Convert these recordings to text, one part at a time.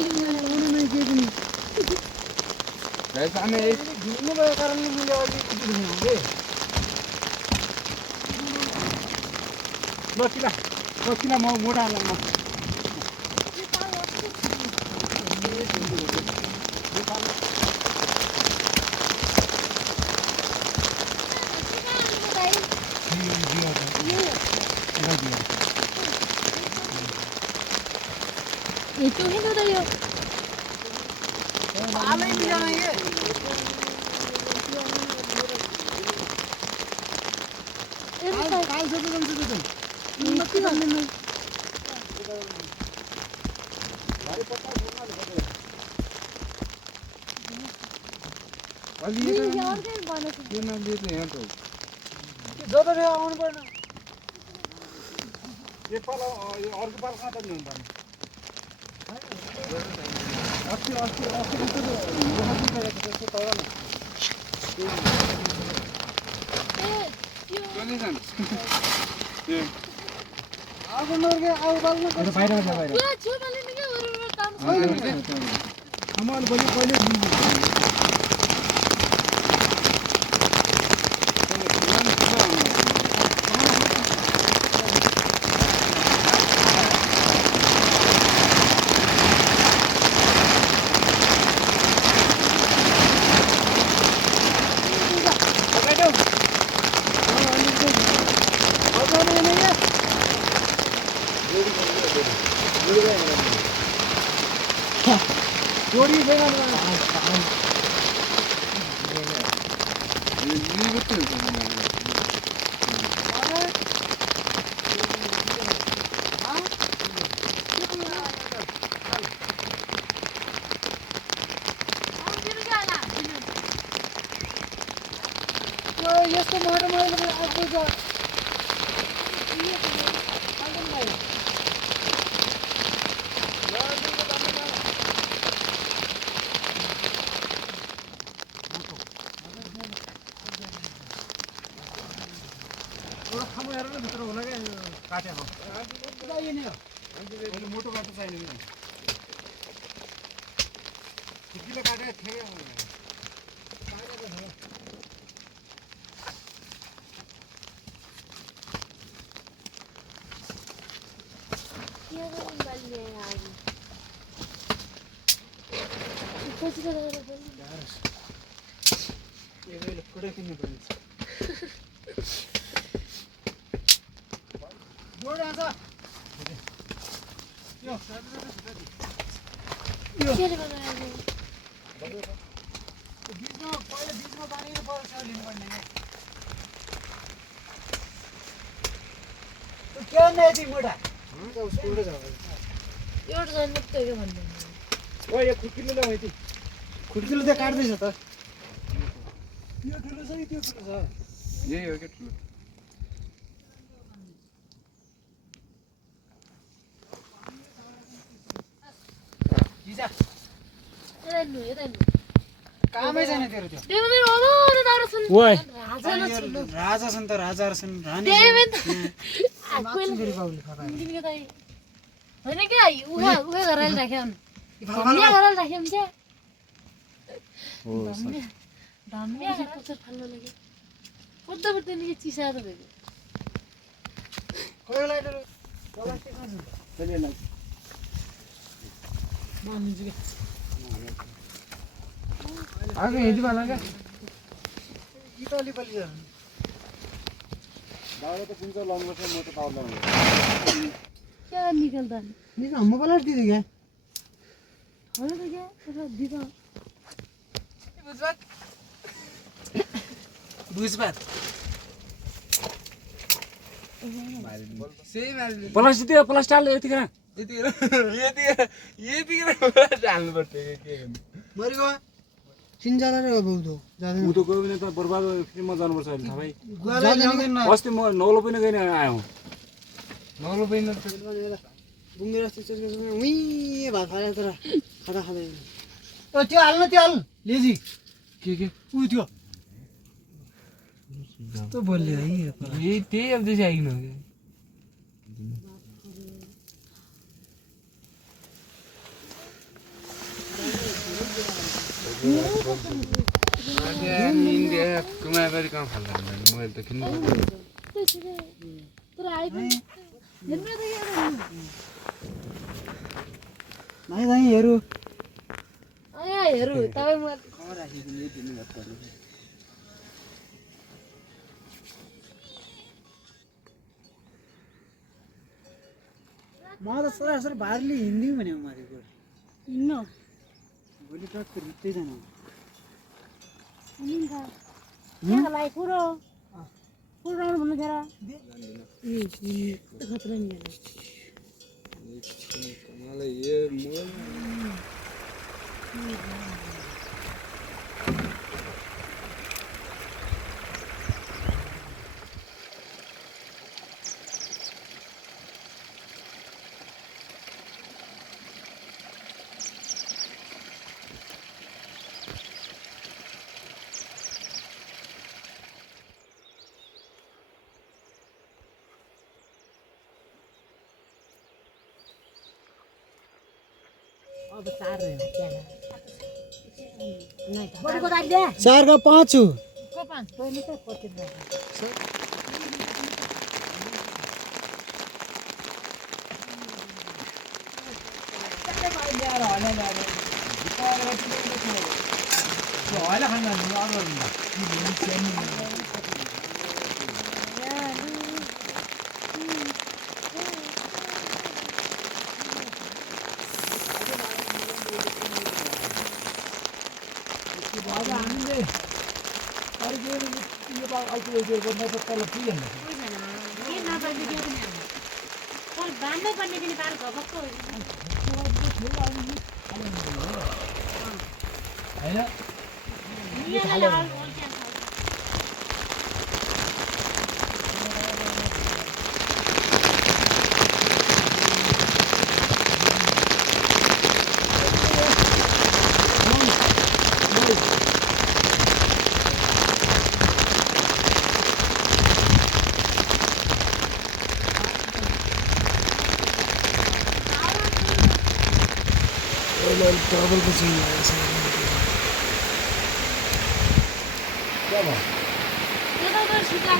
नाही के पनि गाइस आम्ही एक भिन्न भएको कारणले मैले अलिकति भिन्ने ल किन म मोटा लाग्न itu itu tadi yo. पालै मिलाना ये काल से तो जमसे तो मक्की वाले में भारी पत्ता घुमा ले ये यार के बने थे यो नाम दिए यहाँ तो जब रे आउनु पर्न एक पाल अर्को पाल कहाँ त नि हुन्छ अस्ति त त्यस्तो तर न त्यो नि जान आगो नर्गे आउ बाल्न त्यो बाहिर छ बाहिर यो छु वाले में क्या और काम कमाल बलि कहिले जोडी छैन यस्तो माटो मैले आफू जा भित्र होला क्या काटेको चाहिने हो अहिले मोटो बाटो चाहिने किलो काटेको थियो ये तो निकाल लिया यार कैसे कर रहा है ये ले कुड़े किन्ने पर्छ जोड आछ यो क्या बनाया है बीचमा पहिले बीचमा बाँधेर पर्छ लिनु पर्ने त्यो के नै यति मोटा उसको उडे जाऊ यो तो जान लगता है क्या बनने ओ यो खुड्किलो ल्याउ यति खुड्किलो त काट्दैछ त यो ठुलो छ कि त्यो ठुलो छ यही हो के ठुलो हिजा ये नु कामै छैन तेरो त्यो देव में रोलो ने दारू सुन ओए राजा न सुन राजा छन् त राजाहरु छन् रानी देव में कोही गरी पाउने खका दिन के ताई हैन क्या उहा गराल राख्याम धम्या गराल राख्याम क्या हो धम्या गराल छ फाल्न लगे पद्दा पद्दा नि चिसा त भएको कोही लाइटर प्लास्टिक खान्छ चले न मानिन्छ के आगे यदि वाला क्या इटाली पल्ली जानु दाउरा त कुन चाहिँ लाउनु पर्छ म त पाउँ लाउनु क्या निकलता निका हम प्लास्टिक दिदे क्या हो त क्या तर दिदा बुझबात सेम प्लास्टिक दियो प्लास्टिक हाल्यो यतिखेर यति हाल्नु पर्छ के गर्नु मरिगो सिन्जाला रे बहुतो जादैन उ त गयो भने त बर्बाद फ्रीमा जानुपर्छ अहिले थाहा भाइ जादैन अस्ति म नौलो पनि गइन आयो नौलो पनि बुङ्गेर जस्तो उही भात खाएर तर खाँदा खाँदै ओ त्यो हाल्न त्यो हाल लेजी के उ त्यो त बोल्यो है यही त्यही अब चाहिँ आइन इन्डिया कुमाइबारी कहाँ फाल्दा मैले त किन्नु तर आइपुग्यो हेर्नु त यहाँ नाइ नाइ हेरु यहाँ हेरु तपाईँ म खबर राखेको नि दिनु मत पर्नु म त सरासर बारले हिन्दी भन्यो मारेको हिँड्नु भोलि टक्क रुत्दै जानु हिँड्नु त्यहाँलाई कुरो कुरो भन्नु खेर खतरा नि मलाई यो अब 4 रह्यो त्यहाँ नै बडीको दाइ दे 4 का 5 छु को 5 तैँले त कति बाँड्नै पर्ने पनि पार घपक्क डबल को चाहिए ऐसा यो त छिटा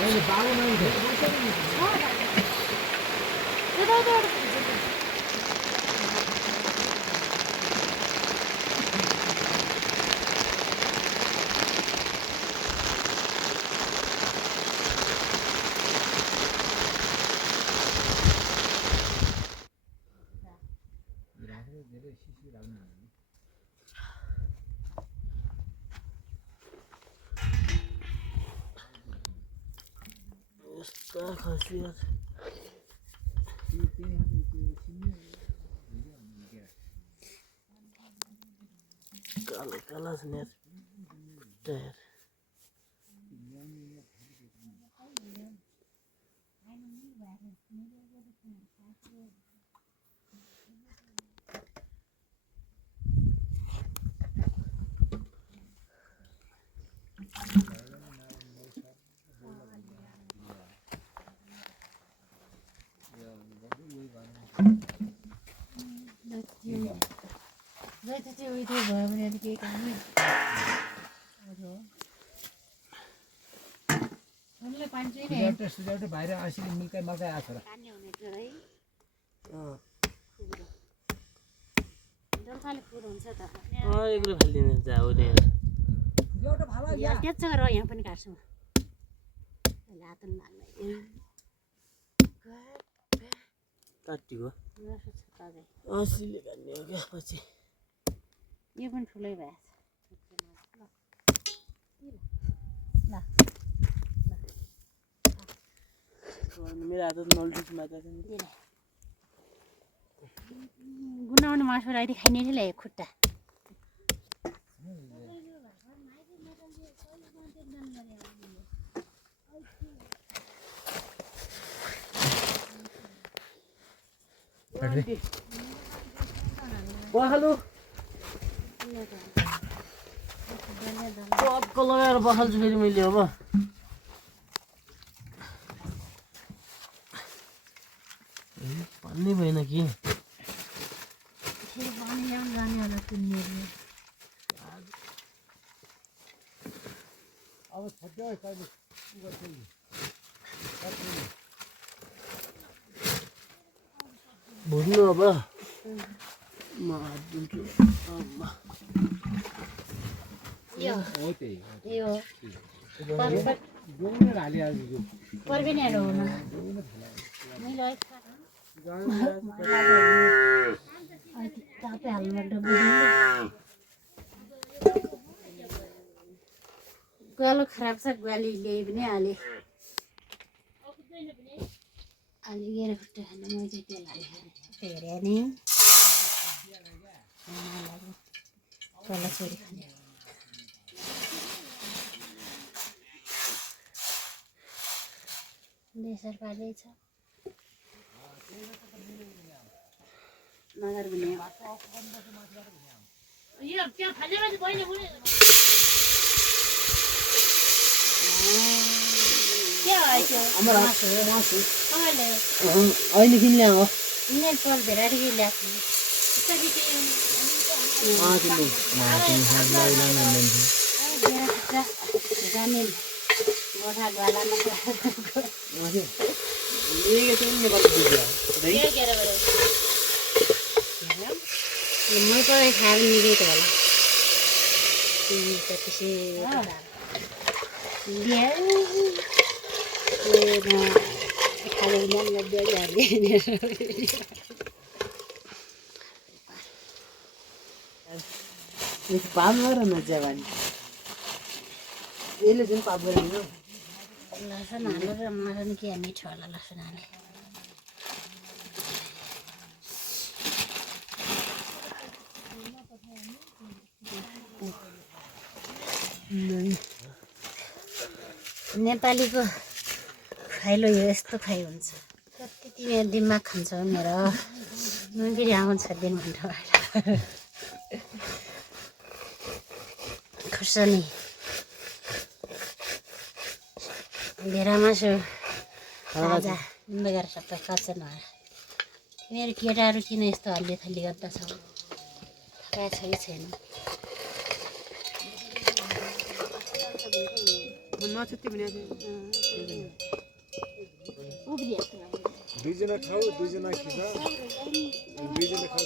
मैले बाबु नै थियो उसका खासियत काला काला स्नेह टायर जति चाहिँ उयो थियो भयो भने अनि केही काम उनले पानी चाहिँ नि सुजाउट बाहिर आसिन मिल्का मल्का आछ र पानी हुने थियो है डल्खाले फुल हुन्छ त एकले फाल्दिने जाऊ नि सुजाउट फाला यहाँ त्यच गरेर यहाँ पनि काट्छु हात लाग्ने काटिको असीले काट्ने हो क्या पछि यो पनि ठुलै भएछ ल मेरो हात नल्टिस मात्र छ गुनाउने मासु राति खाइने थियो ल्यायो खुट्टा पखालु टक्क लगाएर पखाल्छु फेरि मैले अब भन्ने भएन कि फेरि पानी ल्याउनु जाने होला किन्ने अब छड्यो कहिले भुट्नु अब म हात दिन्छु यो हो त्यही यो जोडेर हालिहाल्छु पर्बिनेहरू हुनु तापै हाल्नुपर्छ ग्वालो खराब छ ग्वाली ल्याइ पनि हाले अलिएर खुट्टा खानु म चाहिँ तेल हालेँ हेरे नि तल छोरी खाने देशर पाले छ नगर भने यो त्यो खाने मान्छे बहिनी बुने के आयो हाम्रो मासु कहिले अहिले किन ल्याऊ ने पर भेराइटी के ल्याएको त्यसरी के जाने मोटा गलामा मैं तो खाए नहीं गई तो वाला तो किसी लिया ये ना खाने में लग गया यार ये पाप गर न जवानी यसले जुन पाप गरेन लसन हालेर मटन के मिठो होला लसन हाले नेपालीको खाइलो यो यस्तो खाइ हुन्छ कति तिमीहरू दिमाग खान्छौ मेरो म फेरि आउँछ दिन भन्नु खुर्सानी भेरा मासु ताजा बेगर सबै खान्छ नभएर तिमीहरू केटाहरू किन यस्तो हल्ली थल्ली गर्दा छौ थाहा छ कि छैन नछुट्टी भने दुईजना खाऊ दुईजना खिचा दुईजना खाऊ